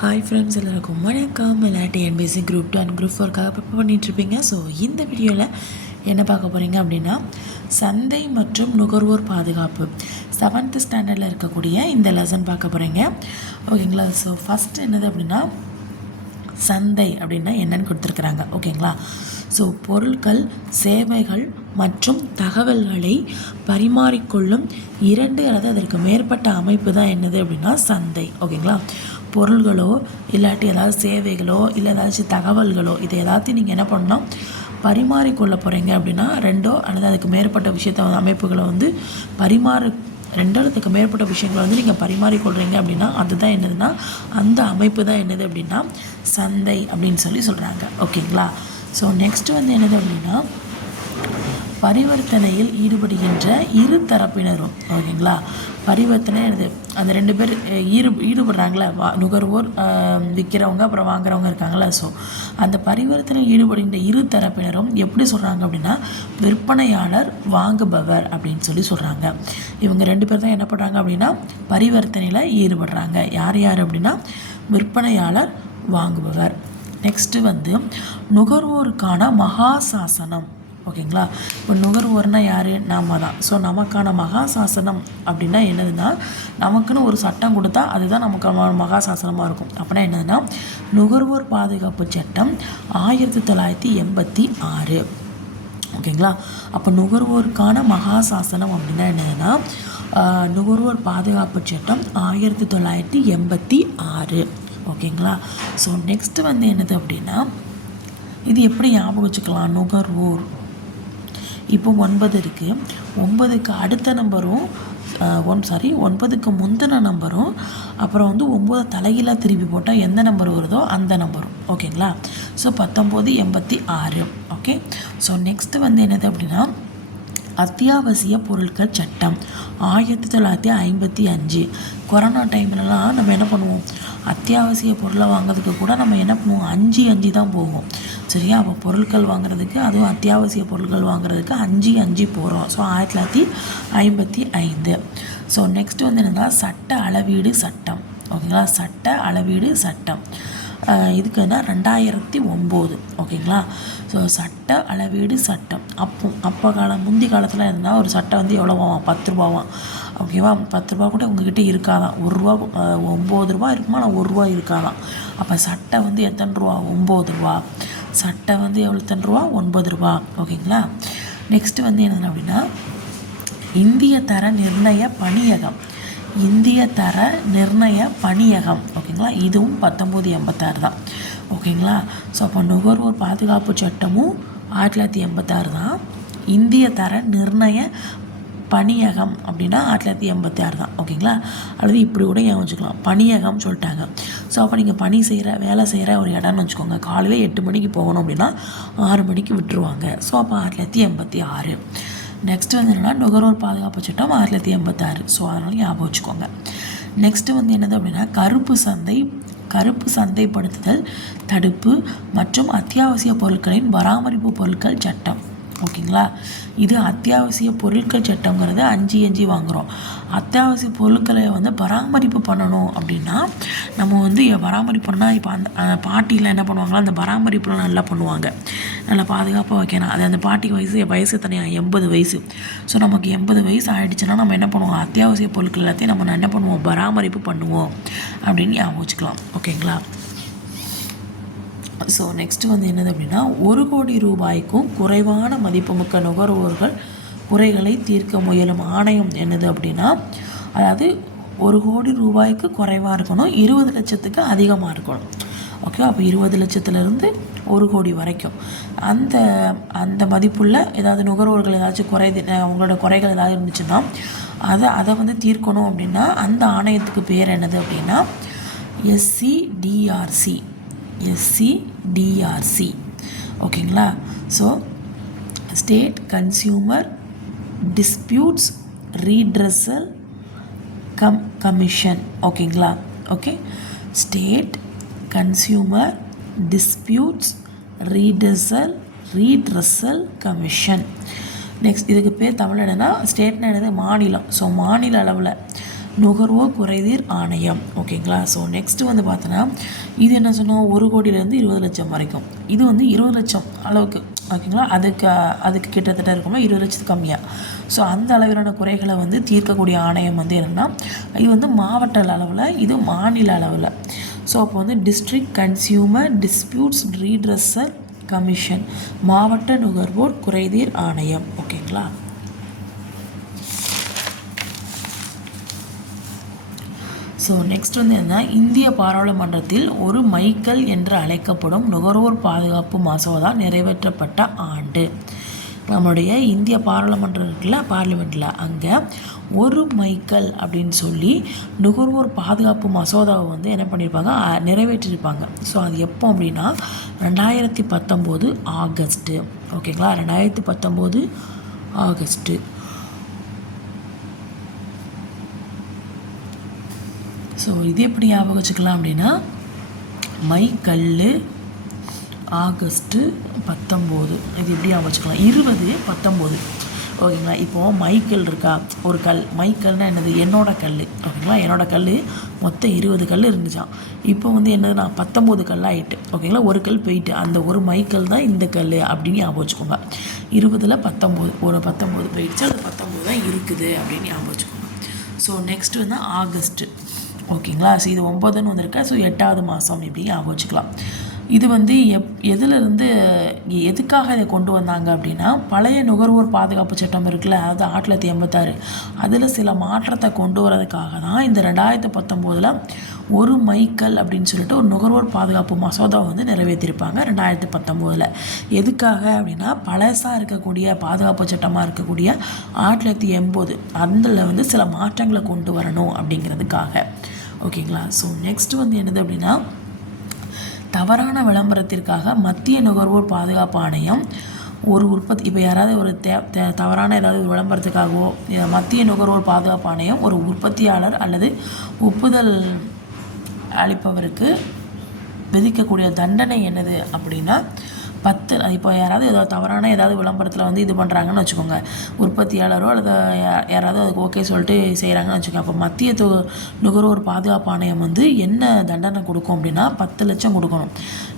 Hi friends எல்லாருக்கும் வணக்கம். இல்லாட்டி NBC group two and group ஃபோர்க்காக prepare பண்ணிகிட்ருப்பீங்க ஸோ இந்த வீடியோவில் என்ன பார்க்க போகிறீங்க அப்படின்னா சந்தை மற்றும் நுகர்வோர் பாதுகாப்பு. செவன்த்து ஸ்டாண்டர்டில் இருக்கக்கூடிய இந்த லெசன் பார்க்க போகிறீங்க ஓகேங்களா ஸோ ஃபஸ்ட்டு என்னது அப்படின்னா சந்தை அப்படின்னா என்னன்னு கொடுத்துருக்குறாங்க. ஓகேங்களா ஸோ பொருட்கள் சேவைகள் மற்றும் தகவல்களை பரிமாறிக்கொள்ளும் இரண்டு அல்லது அதற்கு மேற்பட்ட அமைப்பு தான் என்னது அப்படின்னா சந்தை. ஓகேங்களா பொருள்களோ இல்லாட்டி ஏதாவது சேவைகளோ இல்லை ஏதாச்சும் தகவல்களோ இது எல்லாத்தையும் நீங்கள் என்ன பண்ணணும்? பரிமாறிக்கொள்ள போகிறீங்க அப்படின்னா ரெண்டோ அல்லது அதுக்கு மேற்பட்ட விஷயத்த அமைப்புகளை வந்து பரிமாறு ரெண்டாயிரத்துக்கு மேற்பட்ட விஷயங்களை வந்து நீங்கள் பரிமாறிக்கொள்கிறீங்க அப்படின்னா அதுதான் என்னதுன்னா அந்த அமைப்பு தான் என்னது அப்படின்னா சந்தை அப்படின்னு சொல்லி சொல்கிறாங்க ஓகேங்களா? ஸோ நெக்ஸ்ட் வந்து என்னது அப்படின்னா பரிவர்த்தனையில் ஈடுபடுகின்ற இரு தரப்பினரும். ஓகேங்களா? பரிவர்த்தனை என்னது அந்த ரெண்டு பேர் ஈடு ஈடுபடுறாங்களே வா நுகர்வோர் விற்கிறவங்க அப்புறம் வாங்குறவங்க இருக்காங்களா ஸோ அந்த பரிவர்த்தனையில் ஈடுபடுகின்ற இரு தரப்பினரும் எப்படி சொல்கிறாங்க அப்படின்னா விற்பனையாளர் வாங்குபவர் அப்படின்னு சொல்லி சொல்கிறாங்க இவங்க ரெண்டு பேர் தான் என்ன பண்ணுறாங்க அப்படின்னா பரிவர்த்தனையில் ஈடுபடுறாங்க. யார் யார் அப்படின்னா விற்பனையாளர் வாங்குபவர். நெக்ஸ்ட்டு வந்து நுகர்வோருக்கான மகா சாசனம் ஓகேங்களா? இப்போ நுகர்வோர்னா யார்? நாம தான் ஸோ நமக்கான மகா சாசனம் அப்படின்னா என்னதுன்னா நமக்குன்னு ஒரு சட்டம் கொடுத்தா அதுதான் நமக்கு ம- மகா சாசனமாக இருக்கும். அப்படின்னா என்னதுன்னா நுகர்வோர் பாதுகாப்பு சட்டம் ஆயிரத்தி தொள்ளாயிரத்தி எண்பத்தி ஆறு. ஓகேங்களா? அப்போ நுகர்வோருக்கான மகா சாசனம் அப்படின்னா என்னதுன்னா நுகர்வோர் பாதுகாப்பு சட்டம் ஆயிரத்தி தொள்ளாயிரத்தி எண்பத்தி ஆறு. ஓகேங்களா? ஸோ நெக்ஸ்ட்டு வந்து என்னது அப்படின்னா இது எப்படி ஞாபகம் வச்சுக்கலாம்? நுகர்வோர். இப்போ ஒன்பது இருக்குது ஒன்பதுக்கு அடுத்த நம்பரும் ஒன் சாரி ஒன்பதுக்கு முந்தின நம்பரும் அப்புறம் வந்து ஒம்பது தலைகீழாக திருப்பி போட்டால் எந்த நம்பர் வருதோ அந்த நம்பரும். ஓகேங்களா? ஸோ பத்தொம்போது எண்பத்தி ஆறு. ஓகே ஸோ நெக்ஸ்ட்டு வந்து என்னது அப்படின்னா அத்தியாவசிய பொருட்கள் சட்டம். ஆயிரத்தி தொள்ளாயிரத்தி ஐம்பத்தி அஞ்சு. கொரோனா டைம்லலாம் நம்ம என்ன பண்ணுவோம்? அத்தியாவசிய பொருளை வாங்குறதுக்கு கூட நம்ம என்ன பண்ணுவோம்? அஞ்சு அஞ்சு தான் போவோம் சரியா? அப்போ பொருட்கள் வாங்குறதுக்கு அதுவும் அத்தியாவசிய பொருட்கள் வாங்குறதுக்கு அஞ்சு அஞ்சு போகிறோம் ஸோ ஆயிரத்தி தொள்ளாயிரத்தி ஐம்பத்தி ஐந்து. ஸோ நெக்ஸ்ட் வந்து என்னென்னா சட்ட அளவீடு சட்டம். ஓகேங்களா? சட்ட அளவீடு சட்டம். இதுக்கு என்ன? ரெண்டாயிரத்தி ஒம்பது. ஓகேங்களா? ஸோ சட்ட அளவீடு சட்டம். அப்போ அப்போ காலம் முந்தி காலத்தில் இருந்தால் ஒரு சட்டை வந்து எவ்வளோவாம் பத்து ரூபாவாம் ஓகேவா? பத்து ரூபா கூட உங்ககிட்ட இருக்காதான். ஒரு ரூபா ஒம்பது ரூபா இருக்குமா? ஆனால் ஒரு ரூபா இருக்காதான். அப்போ சட்டை வந்து எத்தனை ரூபா? ஒம்பது ரூபா. சட்டை வந்து எவ்வளோத்தன் ரூபா? ஒன்பது ரூபா. ஓகேங்களா? நெக்ஸ்ட்டு வந்து என்ன அப்படின்னா இந்திய தர நிர்ணய பணியகம். இந்திய தர நிர்ணய பணியகம். ஓகேங்களா? இதுவும் பத்தொம்போது எண்பத்தாறு தான். ஓகேங்களா? ஸோ அப்போ நுகர்வோர் பாதுகாப்பு சட்டமும் ஆயிரத்தி தொள்ளாயிரத்தி எண்பத்தாறு தான். இந்திய தர நிர்ணய பணியகம் அப்படின்னா ஆயிரத்தி தொள்ளாயிரத்தி எண்பத்தி ஆறு தான். ஓகேங்களா? அல்லது இப்படி கூட ஏன் வச்சுக்கலாம் பணியகம்னு சொல்லிட்டாங்க. ஸோ அப்போ நீங்கள் பணி செய்கிற வேலை செய்கிற ஒரு இடம்னு வச்சுக்கோங்க. காலையில் எட்டு மணிக்கு போகணும் அப்படின்னா ஆறு மணிக்கு விட்டுருவாங்க. ஸோ அப்போ ஆயிரத்தி தொள்ளாயிரத்தி எண்பத்தி ஆறு. நெக்ஸ்ட் வந்து என்னென்னா நுகர்வோர் பாதுகாப்பு சட்டம் ஆயிரத்தி தொள்ளாயிரத்தி எண்பத்தாறு. ஸோ அதனால் ஞாபகம் வச்சுக்கோங்க. நெக்ஸ்ட்டு வந்து என்னது அப்படின்னா கருப்பு சந்தை கருப்பு சந்தைப்படுத்துதல் தடுப்பு மற்றும் அத்தியாவசிய பொருட்களின் பராமரிப்பு பொருட்கள் சட்டம். ஓகேங்களா? இது அத்தியாவசிய பொருட்கள் சட்டங்கிறது அஞ்சு அஞ்சு வாங்குகிறோம் அத்தியாவசிய பொருட்களை வந்து பராமரிப்பு பண்ணணும் அப்படின்னா நம்ம வந்து பராமரிப்பு பண்ணால் இப்போ அந்த பாட்டிலாம் என்ன பண்ணுவாங்களோ? அந்த பராமரிப்புலாம் நல்லா பண்ணுவாங்க. நல்லா பாதுகாப்பாக வைக்கணும். அது அந்த பாட்டிக்கு வயசு வயசு தனியாக எண்பது வயசு. ஸோ நமக்கு எண்பது வயசு ஆகிடுச்சுன்னா நம்ம என்ன பண்ணுவோம்? அத்தியாவசிய பொருட்கள் எல்லாத்தையும் நம்ம என்ன பண்ணுவோம்? பராமரிப்பு பண்ணுவோம் அப்படின்னு ஞாபகம் வச்சுக்கலாம். ஓகேங்களா? ஸோ நெக்ஸ்ட்டு வந்து என்னது அப்படின்னா ஒரு கோடி ரூபாய்க்கும் குறைவான மதிப்புமிக்க நுகர்வோர்கள் குறைகளை தீர்க்க முயலும் ஆணையம் என்னது அப்படின்னா அதாவது ஒரு கோடி ரூபாய்க்கு குறைவாக இருக்கணும் இருபது லட்சத்துக்கு அதிகமாக இருக்கணும். ஓகே அப்போ இருபது லட்சத்துலேருந்து ஒரு கோடி வரைக்கும். அந்த அந்த மதிப்புள்ள ஏதாவது நுகர்வோர்கள் ஏதாச்சும் குறை அவங்களோட குறைகள் ஏதாவது இருந்துச்சுன்னா அதை அதை வந்து தீர்க்கணும் அப்படின்னா அந்த ஆணையத்துக்கு பேர் என்னது அப்படின்னா எஸ்சிடிஆர்சி எஸ்சி டிஆர்சி ஓகேங்களா so state consumer disputes redressal come commission ஓகேங்களா okay state consumer disputes redressal redressal commission next இதுக்கு பேர் தமிழ் என்னன்னா ஸ்டேட்னா என்னது? மாநிலம். ஸோ மாநில அளவில். நுகர்வோர் குறைதீர் ஆணையம். ஓகேங்களா ஸோ நெக்ஸ்ட்டு வந்து பார்த்தோன்னா இது என்ன சொன்னோம்? ஒரு கோடியிலேருந்து இருபது லட்சம் வரைக்கும். இது வந்து இருபது லட்சம் அளவுக்கு. ஓகேங்களா அதுக்கு அதுக்கு கிட்டத்தட்ட இருக்கும்னா இருபது லட்சத்துக்கு கம்மியாக ஸோ அந்த அளவிலான குறைகளை வந்து தீர்க்கக்கூடிய ஆணையம் வந்து என்னென்னா இது வந்து மாவட்ட அளவில் இது மாநில அளவில். ஸோ அப்போ வந்து district consumer disputes redressal commission மாவட்ட நுகர்வோர் குறைதீர் ஆணையம். ஓகேங்களா ஸோ நெக்ஸ்ட் வந்து என்ன இந்திய பாராளுமன்றத்தில் ஒரு மைக்கல் என்று அழைக்கப்படும் நுகர்வோர் பாதுகாப்பு மசோதா நிறைவேற்றப்பட்ட ஆண்டு. நம்மளுடைய இந்திய பாராளுமன்றம் இருக்குல்ல பார்லிமெண்ட்டில் அங்கே ஒரு மைக்கல் அப்படின்னு சொல்லி நுகர்வோர் பாதுகாப்பு மசோதாவை வந்து என்ன பண்ணியிருப்பாங்க நிறைவேற்றியிருப்பாங்க ஸோ அது எப்போ அப்படின்னா ரெண்டாயிரத்தி பத்தொம்போது ஆகஸ்ட்டு. ஓகேங்களா? ரெண்டாயிரத்தி பத்தொம்போது ஆகஸ்ட்டு. ஸோ இது எப்படி ஞாபகம் வச்சுக்கலாம் அப்படின்னா மை கல் ஆகஸ்ட்டு பத்தொம்போது. இது எப்படி ஞாபகம் வச்சுக்கலாம்? இருபது பத்தொம்போது. ஓகேங்களா? இப்போது மைக்கல் இருக்கா? ஒரு கல். மைக்கல்னால் என்னது? என்னோட கல் ஓகேங்களா? என்னோட கல் மொத்தம் இருபது கல் இருந்துச்சான் இப்போ வந்து என்னது நான் பத்தொம்போது கல் ஓகேங்களா? ஒரு கல் போயிட்டு அந்த ஒரு மைக்கல் தான் இந்த கல் அப்படின்னு ஞாபகம் வச்சுக்கோங்க. இருபதில் பத்தொம்போது. ஒரு பத்தொம்போது போயிடுச்சு அது பத்தொம்போது தான் இருக்குது அப்படின்னு ஞாபகம் வச்சுக்கோங்க. ஸோ நெக்ஸ்ட் வந்து ஆகஸ்ட்டு ஓகேங்களா? ஸோ இது ஒம்பதுன்னு வந்திருக்கு? ஸோ எட்டாவது மாதம் இப்படி ஞாபகம் வச்சுக்கலாம். இது வந்து எப் எதுலேருந்து எதுக்காக இதை கொண்டு வந்தாங்க அப்படின்னா பழைய நுகர்வோர் பாதுகாப்பு சட்டம் இருக்குல்ல அதாவது ஆயிரத்தி தொள்ளாயிரத்தி எண்பத்தாறு. அதில் சில மாற்றத்தை கொண்டு வரதுக்காக தான் இந்த ரெண்டாயிரத்தி பத்தொம்போதில் ஒரு மைக்கல் அப்படின்னு சொல்லிட்டு ஒரு நுகர்வோர் பாதுகாப்பு மசோதா வந்து நிறைவேற்றிருப்பாங்க ரெண்டாயிரத்தி பத்தொம்போதில் எதுக்காக அப்படின்னா பழசாக இருக்கக்கூடிய பாதுகாப்பு சட்டமாக இருக்கக்கூடிய ஆயிரத்தி தொள்ளாயிரத்தி எண்பது அதில் வந்து சில மாற்றங்களை கொண்டு வரணும் அப்படிங்கிறதுக்காக. ஓகேங்களா? ஸோ நெக்ஸ்ட் வந்து என்னது அப்படின்னா தவறான விளம்பரத்திற்காக மத்திய நுகர்வோர் பாதுகாப்பு ஆணையம் ஒரு உற்பத்தி இப்போ யாராவது ஒரு தே தவறான ஏதாவது விளம்பரத்துக்காகவோ மத்திய நுகர்வோர் பாதுகாப்பு ஆணையம் ஒரு உற்பத்தியாளர் அல்லது ஒப்புதல் அளிப்பவருக்கு விதிக்கக்கூடிய தண்டனை என்னது அப்படின்னா பத்து இப்போ யாராவது ஏதாவது தவறான ஏதாவது விளம்பரத்தில் வந்து இது பண்ணுறாங்கன்னு வச்சுக்கோங்க. உற்பத்தியாளரோ அல்லது யாராவது அதுக்கு ஓகே சொல்லிட்டு செய்கிறாங்கன்னு வச்சுக்கோங்க. அப்போ மத்திய து நுகர்வோர் பாதுகாப்பு ஆணையம் வந்து என்ன தண்டனை கொடுக்கும் அப்படின்னா பத்து லட்சம் கொடுக்கணும்.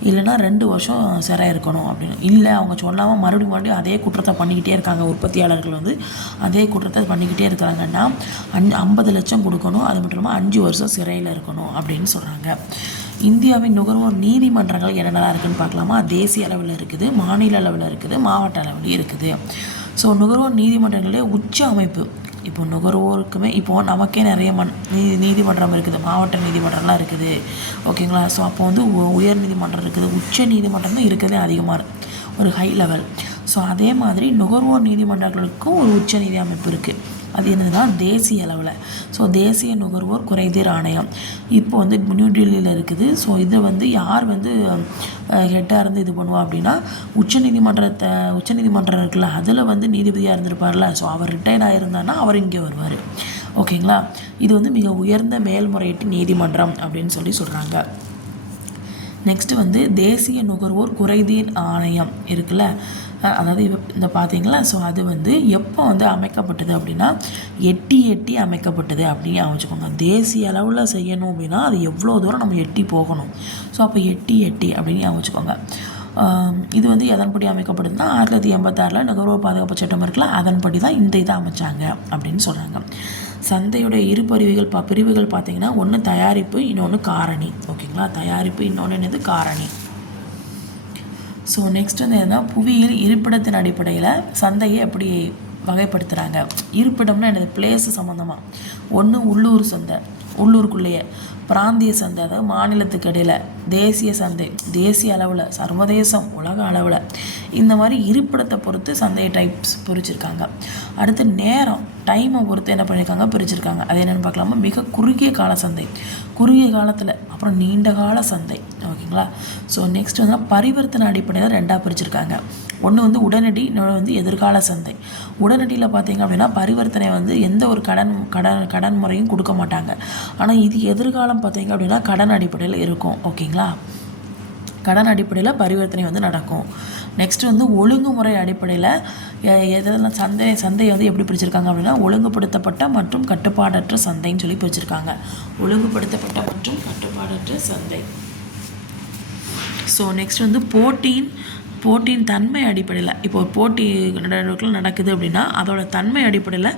இல்லைன்னா ரெண்டு வருஷம் சிறை இருக்கணும் அப்படின்னு. இல்லை அவங்க சொல்லாமல் மறுபடியும் மறுபடியும் அதே குற்றத்தை பண்ணிக்கிட்டே இருக்காங்க. உற்பத்தியாளர்கள் வந்து அதே குற்றத்தை பண்ணிக்கிட்டே இருக்கிறாங்கன்னா அஞ்சு ஐம்பது லட்சம் கொடுக்கணும். அது மட்டும் இல்லாமல் அஞ்சு வருஷம் சிறையில் இருக்கணும் அப்படின்னு சொல்கிறாங்க இந்தியாவின் நுகர்வோர் நீதிமன்றங்கள் என்னென்னலாம் இருக்குன்னு பார்க்கலாமா? தேசிய அளவில் இருக்குது மாநில அளவில் இருக்குது மாவட்ட அளவில் இருக்குது. ஸோ நுகர்வோர் நீதிமன்றங்களே உச்ச அமைப்பு. இப்போ நுகர்வோருக்குமே இப்போது நமக்கே நிறைய மண் நீ நீதிமன்றம் இருக்குது மாவட்ட நீதிமன்றம்லாம் இருக்குது. ஓகேங்களா ஸோ அப்போ வந்து உ- உயர் நீதிமன்றம் இருக்குது உச்ச நீதிமன்றம் தான் இருக்கிறதே அதிகமாக ஒரு ஹை லெவல் ஸோ அதே மாதிரி நுகர்வோர் நீதிமன்றங்களுக்கும் ஒரு உச்ச நீதி அமைப்பு இருக்குது அது என்னதுன்னா தேசிய அளவில். ஸோ தேசிய நுகர்வோர் குறைதீர் ஆணையம். இப்போ வந்து நியூ டெல்லியில் இருக்குது. ஸோ இதை வந்து யார் வந்து ஹெட்டாக இருந்து இது பண்ணுவா அப்படின்னா உச்சநீதிமன்றத்தை உச்சநீதிமன்றம் இருக்குல்ல அதில் வந்து நீதிபதியாக இருந்திருப்பார்ல. ஸோ அவர் ரிட்டையர்ட் ஆகிருந்தாருன்னா அவர் இங்கே வருவார். ஓகேங்களா? இது வந்து மிக உயர்ந்த மேல்முறையீட்டு நீதிமன்றம் அப்படின்னு சொல்லி சொல்கிறாங்க நெக்ஸ்ட்டு வந்து தேசிய நுகர்வோர் குறைதீர் ஆணையம் இருக்குல்ல. அதாவது இந்த பார்த்தீங்களா ஸோ அது வந்து எப்போ வந்து அமைக்கப்பட்டது அப்படின்னா எட்டி எட்டி அமைக்கப்பட்டது அப்படின்னு அமைச்சுக்கோங்க தேசிய அளவில் செய்யணும் அப்படின்னா அது எவ்வளோ தூரம் நம்ம எட்டி போகணும். ஸோ அப்போ எட்டி எட்டி அப்படின்னு அமைச்சுக்கோங்க இது வந்து எதன்படி அமைக்கப்படுதுன்னா ஆயிரத்தி தொள்ளாயிரத்தி எண்பத்தாறில் நுகர்வோர் பாதுகாப்பு சட்டம் இருக்குல்ல அதன்படி தான் இந்த இதை அமைச்சாங்க அப்படின்னு சொல்கிறாங்க சந்தையுடைய இரு பிரிவுகள் பா பிரிவுகள் பார்த்திங்கன்னா ஒன்று தயாரிப்பு இன்னொன்று காரணி. ஓகேங்களா? தயாரிப்பு இன்னொன்று என்னது? காரணி. ஸோ நெக்ஸ்ட் வந்து என்னன்னா புவியியல் இருப்பிடத்தின் அடிப்படையில் சந்தையை எப்படி வகைப்படுத்துகிறாங்க இருப்பிடம்னா எனது பிளேஸ் சம்மந்தமாக ஒன்று உள்ளூர் சந்தை. உள்ளூருக்குள்ளேயே. பிராந்திய சந்தை அதாவது மாநிலத்துக்கு இடையில் தேசிய சந்தை தேசிய அளவில் சர்வதேசம் உலக அளவில் இந்த மாதிரி இருப்பிடத்தை பொறுத்து சந்தையை டைப்ஸ் பிரிச்சிருக்காங்க. அடுத்து நேரம் டைமை பொறுத்து என்ன பண்ணியிருக்காங்க பிரிச்சிருக்காங்க. அது என்னென்னு பார்க்கலாமா? மிக குறுகிய கால சந்தை. குறுகிய காலத்தில் அப்புறம் நீண்ட கால சந்தை. ஓகேங்களா? ஸோ நெக்ஸ்ட் வந்து பரிவர்த்தனை அடிப்படையில் ரெண்டாக பிரிச்சிருக்காங்க. ஒன்று வந்து உடனடி இன்னொன்று வந்து எதிர்கால சந்தை. உடனடியில் பார்த்தீங்க அப்படின்னா பரிவர்த்தனை வந்து எந்த ஒரு கடன் கடன் கடன் முறையும் கொடுக்க மாட்டாங்க. ஆனால் இது எதிர்காலம் பார்த்தீங்க அப்படின்னா கடன் அடிப்படையில் இருக்கும் ஓகேங்களா? கடன் அடிப்படையில் பரிவர்த்தனை வந்து நடக்கும். நெக்ஸ்ட் வந்து ஒழுங்குமுறை அடிப்படையில் எ- எதெல்லாம் சந்தை சந்தையை வந்து எப்படி பிரிச்சிருக்காங்க அப்படின்னா ஒழுங்குபடுத்தப்பட்ட மற்றும் கட்டுப்பாடற்ற சந்தைன்னு சொல்லி பிரிச்சிருக்காங்க. ஒழுங்குபடுத்தப்பட்ட மற்றும் கட்டுப்பாடற்ற சந்தை. ஸோ நெக்ஸ்ட் வந்து போட்டியின் போட்டியின் தன்மை அடிப்படையில் இப்போ ஒரு போட்டி நடக்குது அப்படின்னா அதோட தன்மை அடிப்படையில்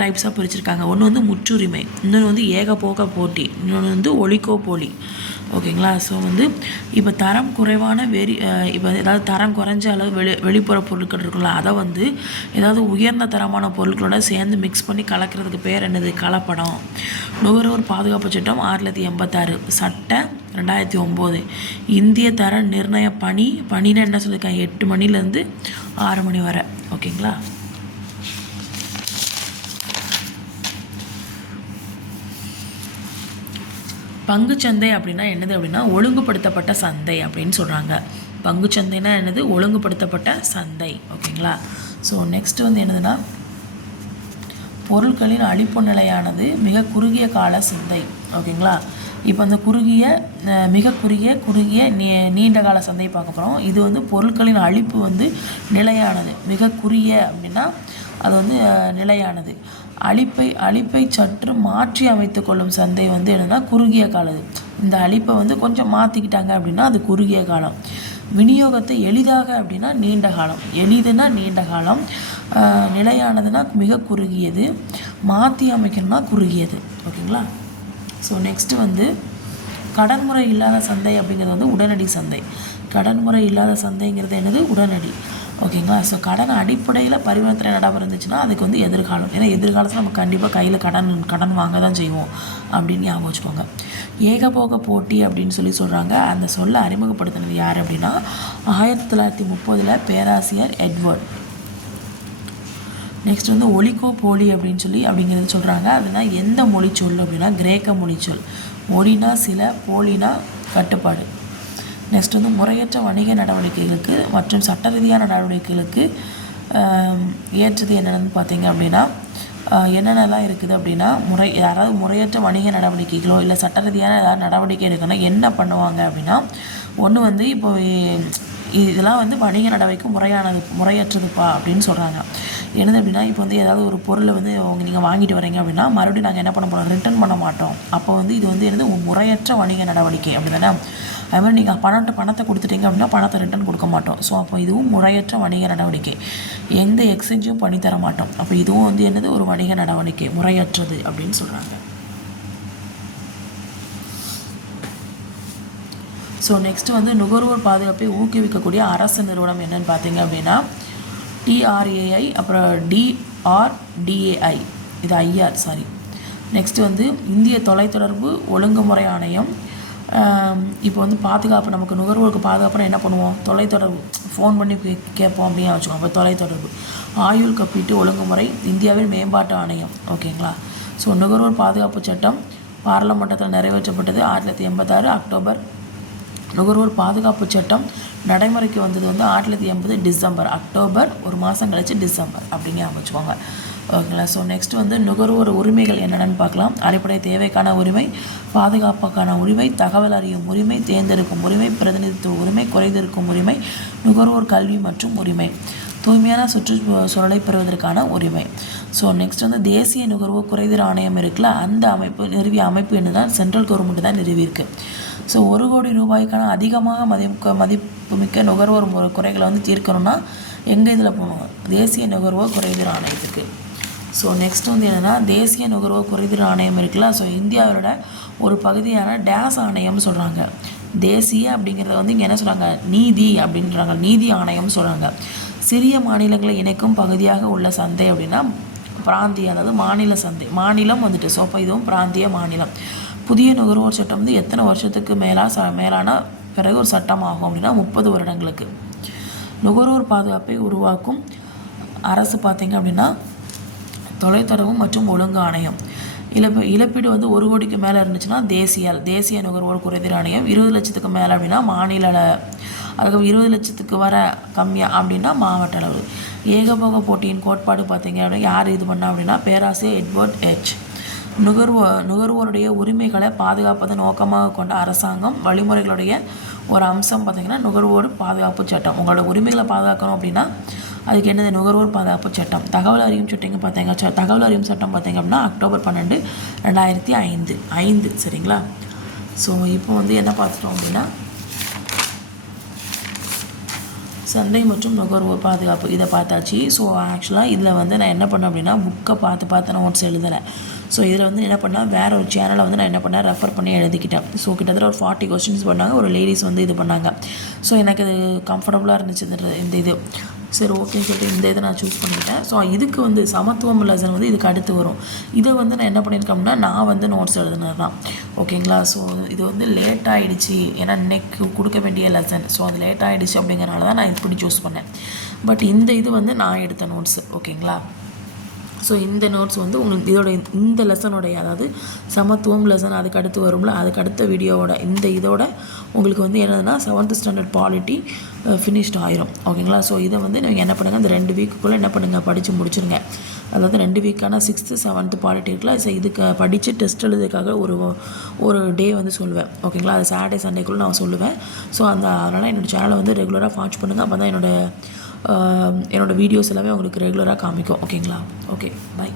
டைப்ஸாக பிரிச்சிருக்காங்க. ஒன்று வந்து முற்றுரிமை இன்னொன்று வந்து ஏகபோக போட்டி இன்னொன்று வந்து ஒலிக்கோ போலி ஓகேங்களா? ஸோ வந்து இப்போ தரம் குறைவான வெறி இப்போ ஏதாவது தரம் குறைஞ்ச அளவு வெளி வெளிப்புற பொருட்கள் இருக்குல்ல அதை வந்து ஏதாவது உயர்ந்த தரமான பொருட்களோட சேர்ந்து மிக்ஸ் பண்ணி கலக்கிறதுக்கு பேர் என்னது? கலப்படம். நுகர்வோர் பாதுகாப்பு சட்டம் ஆயிரத்தி தொள்ளாயிரத்தி எண்பத்தாறு சட்ட ரெண்டாயிரத்தி ஒம்பது இந்திய தர நிர்ணய பணி பணியில் என்ன சொல்லியிருக்காங்க எட்டு மணிலேருந்து ஆறு மணி வரை. ஓகேங்களா? பங்குச்சந்தை அப்படின்னா என்னது அப்படின்னா ஒழுங்குபடுத்தப்பட்ட சந்தை அப்படின்னு சொல்கிறாங்க பங்குச்சந்தைனா என்னது? ஒழுங்குபடுத்தப்பட்ட சந்தை. ஓகேங்களா? ஸோ நெக்ஸ்ட் வந்து என்னதுன்னா பொருட்களின் அழிப்பு நிலையானது மிக குறுகிய கால சந்தை. ஓகேங்களா? இப்போ அந்த குறுகிய மிக குறுகிய குறுகிய நீ நீண்ட கால சந்தை பார்க்க போகிறோம் இது வந்து பொருட்களின் அழிப்பு வந்து நிலையானது. மிக குறுகிய அப்படின்னா அது வந்து நிலையானது. அழிப்பை அழிப்பை சற்று மாற்றி அமைத்து கொள்ளும் சந்தை வந்து என்னன்னா குறுகிய காலது இந்த அழிப்பை வந்து கொஞ்சம் மாற்றிக்கிட்டாங்க அப்படின்னா அது குறுகிய காலம். விநியோகத்தை எளிதாக அப்படின்னா நீண்ட காலம். எளிதுன்னா நீண்ட காலம். நிலையானதுன்னா மிக குறுகியது மாற்றி அமைக்கணும்னா குறுகியது. ஓகேங்களா? ஸோ நெக்ஸ்ட்டு வந்து கடன்முறை இல்லாத சந்தை அப்படிங்கிறது வந்து உடனடி சந்தை. கடன்முறை இல்லாத சந்தைங்கிறது என்னது? உடனடி. ஓகேங்களா? ஸோ கடன் அடிப்படையில் பரிவர்த்தனை நடைபெற இருந்துச்சுன்னா அதுக்கு வந்து எதிர்காலம். ஏன்னா எதிர்காலத்தில் நம்ம கண்டிப்பாக கையில் கடன் கடன் வாங்க தான் செய்வோம் அப்படின்னு ஞாபகம் வச்சுக்கோங்க. ஏகபோக போட்டி அப்படின்னு சொல்லி சொல்கிறாங்க அந்த சொல்லை அறிமுகப்படுத்தினது யார் அப்படின்னா ஆயிரத்தி தொள்ளாயிரத்தி முப்பதில் பேராசிரியர் எட்வர்ட். நெக்ஸ்ட் வந்து ஒலிகோ போலி அப்படின்னு சொல்லி அப்படிங்கிறது சொல்கிறாங்க அதுனா எந்த மொழி சொல் அப்படின்னா கிரேக்க மொழி சொல் மொழினா சில போலினா கட்டுப்பாடு. நெக்ஸ்ட் வந்து முறையற்ற வணிக நடவடிக்கைகளுக்கு மற்றும் சட்ட ரீதியான நடவடிக்கைகளுக்கு ஏற்றது என்னென்னு பார்த்தீங்க அப்படின்னா என்னென்னலாம் இருக்குது அப்படின்னா முறை யாராவது முறையற்ற வணிக நடவடிக்கைகளோ இல்லை சட்ட ரீதியான ஏதாவது நடவடிக்கை எடுக்கணும்னா என்ன பண்ணுவாங்க அப்படின்னா ஒன்று வந்து இப்போ இதெல்லாம் வந்து வணிக நடவடிக்கை முறையானது முறையற்றதுப்பா அப்படின்னு சொல்கிறாங்க என்னது அப்படின்னா இப்போ வந்து ஏதாவது ஒரு பொருளை வந்து அவங்க நீங்கள் வாங்கிட்டு வரீங்க அப்படின்னா மறுபடியும் நாங்கள் என்ன பண்ண போகிறோம் ரிட்டர்ன் பண்ண மாட்டோம். அப்போ வந்து இது வந்து என்னது முறையற்ற வணிக நடவடிக்கை அப்படி தானே அது மாதிரி நீங்கள் பணத்தை பணத்தை கொடுத்துட்டீங்க அப்படின்னா பணத்தை ரிட்டர்ன் கொடுக்க மாட்டோம். ஸோ அப்போ இதுவும் முறையற்ற வணிக நடவடிக்கை. எந்த எக்ஸ்சேஞ்சும் பண்ணி தர மாட்டோம். அப்போ இதுவும் வந்து என்னது ஒரு வணிக நடவடிக்கை முறையற்றது அப்படின்னு சொல்கிறாங்க ஸோ நெக்ஸ்ட் வந்து நுகர்வோர் பாதுகாப்பை ஊக்குவிக்கக்கூடிய அரசு நிறுவனம் என்னன்னு பார்த்தீங்க அப்படின்னா டிஆர்ஏஐ அப்புறம் டிஆர்டிஏஐ இது ஐஆர் சாரி நெக்ஸ்ட் வந்து இந்திய தொலைத்தொடர்பு ஒழுங்குமுறை ஆணையம். இப்போ வந்து பாதுகாப்பு நமக்கு நுகர்வோருக்கு பாதுகாப்புனா என்ன பண்ணுவோம்? தொலைத்தொடர்பு. ஃபோன் பண்ணி கேட்போம் அப்படின்னு வச்சுக்கோம் அப்போ தொலைத்தொடர்பு. ஆயுள் கப்பீட்டு ஒழுங்குமுறை இந்தியாவின் மேம்பாட்டு ஆணையம். ஓகேங்களா? ஸோ நுகர்வோர் பாதுகாப்பு சட்டம் பாராளுமன்றத்தில் நிறைவேற்றப்பட்டது ஆயிரத்தி தொள்ளாயிரத்தி எண்பத்தாறு அக்டோபர் நுகர்வோர் பாதுகாப்பு சட்டம் நடைமுறைக்கு வந்தது வந்து ஆயிரத்தி தொள்ளாயிரத்தி எண்பது டிசம்பர் அக்டோபர் ஒரு மாதம் கழிச்சு டிசம்பர் அப்படின்னு ஞாபகம் ஓகேங்களா? ஸோ நெக்ஸ்ட் வந்து நுகர்வோர் உரிமைகள் என்னென்னு பார்க்கலாம். அடிப்படை தேவைக்கான உரிமை பாதுகாப்புக்கான உரிமை தகவல் அறியும் உரிமை தேர்ந்தெடுக்கும் உரிமை பிரதிநிதித்துவ உரிமை குறைந்திருக்கும் உரிமை நுகர்வோர் கல்வி மற்றும் உரிமை. தூய்மையான சுற்றுச்சூழலை பெறுவதற்கான உரிமை. ஸோ நெக்ஸ்ட் வந்து தேசிய நுகர்வோர் குறைதீர் ஆணையம் இருக்குல்ல? அந்த அமைப்பு நிறுவிய அமைப்பு என்னதான்? சென்ட்ரல் கவர்மெண்ட் தான் நிறுவியிருக்கு. ஸோ ஒரு கோடி ரூபாய்க்கான அதிகமாக மதிப்பு மதிப்புமிக்க நுகர்வோர் முறை குறைகளை வந்து தீர்க்கணும்னா எங்கள் இதில் போகணும்? தேசிய நுகர்வோர் குறைதீர் ஆணையத்துக்கு ஸோ நெக்ஸ்ட் வந்து என்னென்னா தேசிய நுகர்வோர் குறைதீர் ஆணையம் இருக்குல்ல? ஸோ இந்தியாவோட ஒரு பகுதியான டேஸ் ஆணையம்னு சொல்கிறாங்க தேசிய அப்படிங்கிறத வந்து இங்கே என்ன சொல்கிறாங்க நீதி அப்படின்றாங்க. நீதி ஆணையம்னு சொல்கிறாங்க சிறிய மாநிலங்களை இணைக்கும் பகுதியாக உள்ள சந்தை அப்படின்னா பிராந்திய அதாவது மாநில சந்தை மாநிலம் வந்துட்டு. ஸோ அப்போ இதுவும் பிராந்திய மாநிலம். புதிய நுகர்வோர் சட்டம் வந்து எத்தனை வருஷத்துக்கு மேலாக ச மேலான பிறகு ஒரு சட்டம் ஆகும் அப்படின்னா முப்பது வருடங்களுக்கு. நுகர்வோர் பாதுகாப்பை உருவாக்கும் அரசு பார்த்திங்க அப்படின்னா தொலைத்தொடர்பு மற்றும் ஒழுங்கு ஆணையம். இழப்பு இழப்பீடு வந்து ஒரு கோடிக்கு மேலே இருந்துச்சுன்னா தேசிய தேசிய நுகர்வோர் குறைதீர் ஆணையம் இருபது லட்சத்துக்கு மேலே அப்படின்னா மாநில அள- அதுக்கு இருபது லட்சத்துக்கு வர கம்மியாக அப்படின்னா மாவட்ட அளவு. ஏகபோக போட்டியின் கோட்பாடு பார்த்தீங்க அப்படின்னா யார் இது பண்ணா அப்படின்னா பேராசிரியர் எட்வர்ட் ஹெச் நுகர்வோ நுகர்வோருடைய உரிமைகளை பாதுகாப்பதை நோக்கமாக கொண்ட அரசாங்கம் வழிமுறைகளுடைய ஒரு அம்சம் பார்த்திங்கன்னா நுகர்வோர் பாதுகாப்பு சட்டம். உங்களோட உரிமைகளை பாதுகாக்கணும் அப்படின்னா அதுக்கு என்னது? நுகர்வோர் பாதுகாப்பு சட்டம். தகவல் அறியும் சட்டங்க பார்த்தீங்க ச- தகவல் அறியும் சட்டம் பார்த்தீங்க அப்படின்னா அக்டோபர் பன்னெண்டு ரெண்டாயிரத்தி ஐந்து. ஐந்து சரிங்களா? ஸோ இப்போ வந்து என்ன பார்த்துட்டோம் அப்படின்னா சந்தை மற்றும் நுகர்வோர் பாதுகாப்பு. இதை பார்த்தாச்சு. ஸோ ஆக்சுவலாக இதில் வந்து நான் என்ன பண்ணேன் அப்படின்னா புக்கை பார்த்து பார்த்து நான் ஒன்ஸ் எழுதலை ஸோ இதில் வந்து என்ன பண்ணால் வேற ஒரு சேனலை வந்து நான் என்ன பண்ணேன் ரெஃபர் பண்ணி எழுதிக்கிட்டேன். ஸோ கிட்டத்தட்ட ஒரு ஃபார்ட்டி கொஸ்டின்ஸ் பண்ணாங்க. ஒரு லேடிஸ் வந்து இது பண்ணாங்க. ஸோ எனக்கு இது கம்ஃபர்டபுளாக இருந்துச்சு இந்த இந்த இது. சரி ஓகேன்னு சொல்லிட்டு இந்த இதை நான் சூஸ் பண்ணிட்டேன். ஸோ இதுக்கு வந்து சமத்துவம் லெசன் வந்து இதுக்கு அடுத்து வரும். இதை வந்து நான் என்ன பண்ணியிருக்கோம்னா நான் வந்து நோட்ஸ் எழுதுனது தான் ஓகேங்களா ஸோ இது வந்து லேட் ஆகிடுச்சு ஏன்னா இன்னைக்கு கொடுக்க வேண்டிய லெசன் ஸோ அது லேட் ஆகிடுச்சு அப்படிங்கிறனால தான் நான் இப்படி சூஸ் பண்ணேன். பட் இந்த இது வந்து நான் எடுத்த நோட்ஸ் ஓகேங்களா ஸோ இந்த நோட்ஸ் வந்து உங்களுக்கு இதோட இந்த லெசனோடைய அதாவது சமத்துவம் லெசன் அதுக்கு அடுத்து வரும்ல அதுக்கு அடுத்த வீடியோவோட இந்த இதோட உங்களுக்கு வந்து என்னதுன்னா செவன்த் ஸ்டாண்டர்ட் பாலிட்டி ஃபினிஷ்ட் ஆயிரும். ஓகேங்களா ஸோ இதை வந்து நீங்கள் என்ன பண்ணுங்கள் இந்த ரெண்டு வீக்குக்குள்ளே என்ன பண்ணுங்கள் படித்து முடிச்சிருங்க. அதாவது ரெண்டு வீக்கான சிக்ஸ்த்து செவன்த்து பாலிட்டி இருக்குல்ல? ஸோ இதுக்கு படித்து டெஸ்ட் எழுதுறதுக்காக ஒரு ஒரு டே வந்து சொல்லுவேன். ஓகேங்களா அது சாட்டர்டே சண்டேக்குள்ளே நான் சொல்லுவேன். ஸோ அந்த அதனால் என்னோடய சேனலை வந்து ரெகுலராக வாட்ச் பண்ணுங்கள் அப்போ தான் என்னோட என்னோடய என்னோட வீடியோஸ் எல்லாமே உங்களுக்கு ரெகுலராக காமிக்கும். ஓகேங்களா ஓகே பை